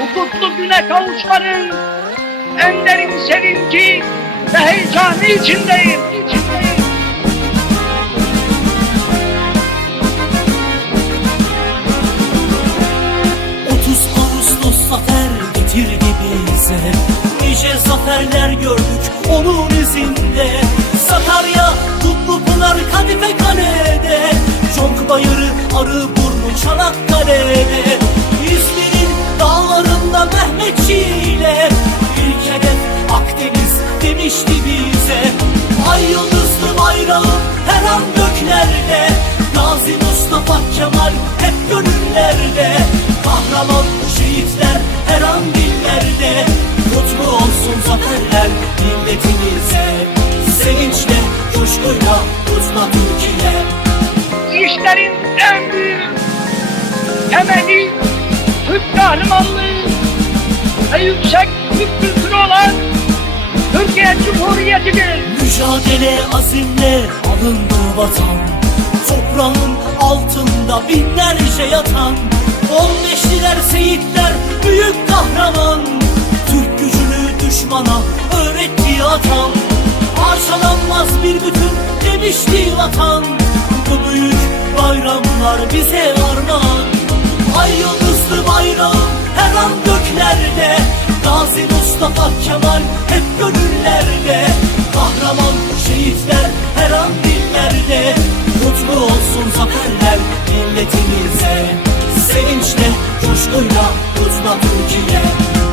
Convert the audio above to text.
Bu kutlu güne kavuşmanın en derin sevinci ve heyecanı içindeyim. içindeyim. Zafer getirdi bize Nice zaferler gördük onun izinde Sakarya, Mutlu Pınar, Kadife Kale'de Çok bayırı, arı burnu, Çanakkale'de bayrağım her an göklerde. Gazi Mustafa Kemal hep gönüllerde. Kahraman şehitler her an dillerde. Kutlu olsun zaferler milletimize. Sevinçle, coşkuyla kutla Türkiye. İşlerin en büyük temeli Türk kahramanlığı ve yüksek Türk kültürü olan Türkiye Cumhuriyeti'dir. Mücadele azimle alındı vatan. Toprağın altında binlerce yatan On beşliler seyitler büyük kahraman. Türk gücünü düşmana öğretti atam Parçalanmaz bir bütün demişti vatan. Bu büyük bayramlar bize armağan. Ay yıldızlı bayrağım hep gönüllerde Kahraman şehitler her an dillerde. Kutlu olsun zaferler milletimize. Sevinçle, coşkuyla kutla Türkiye.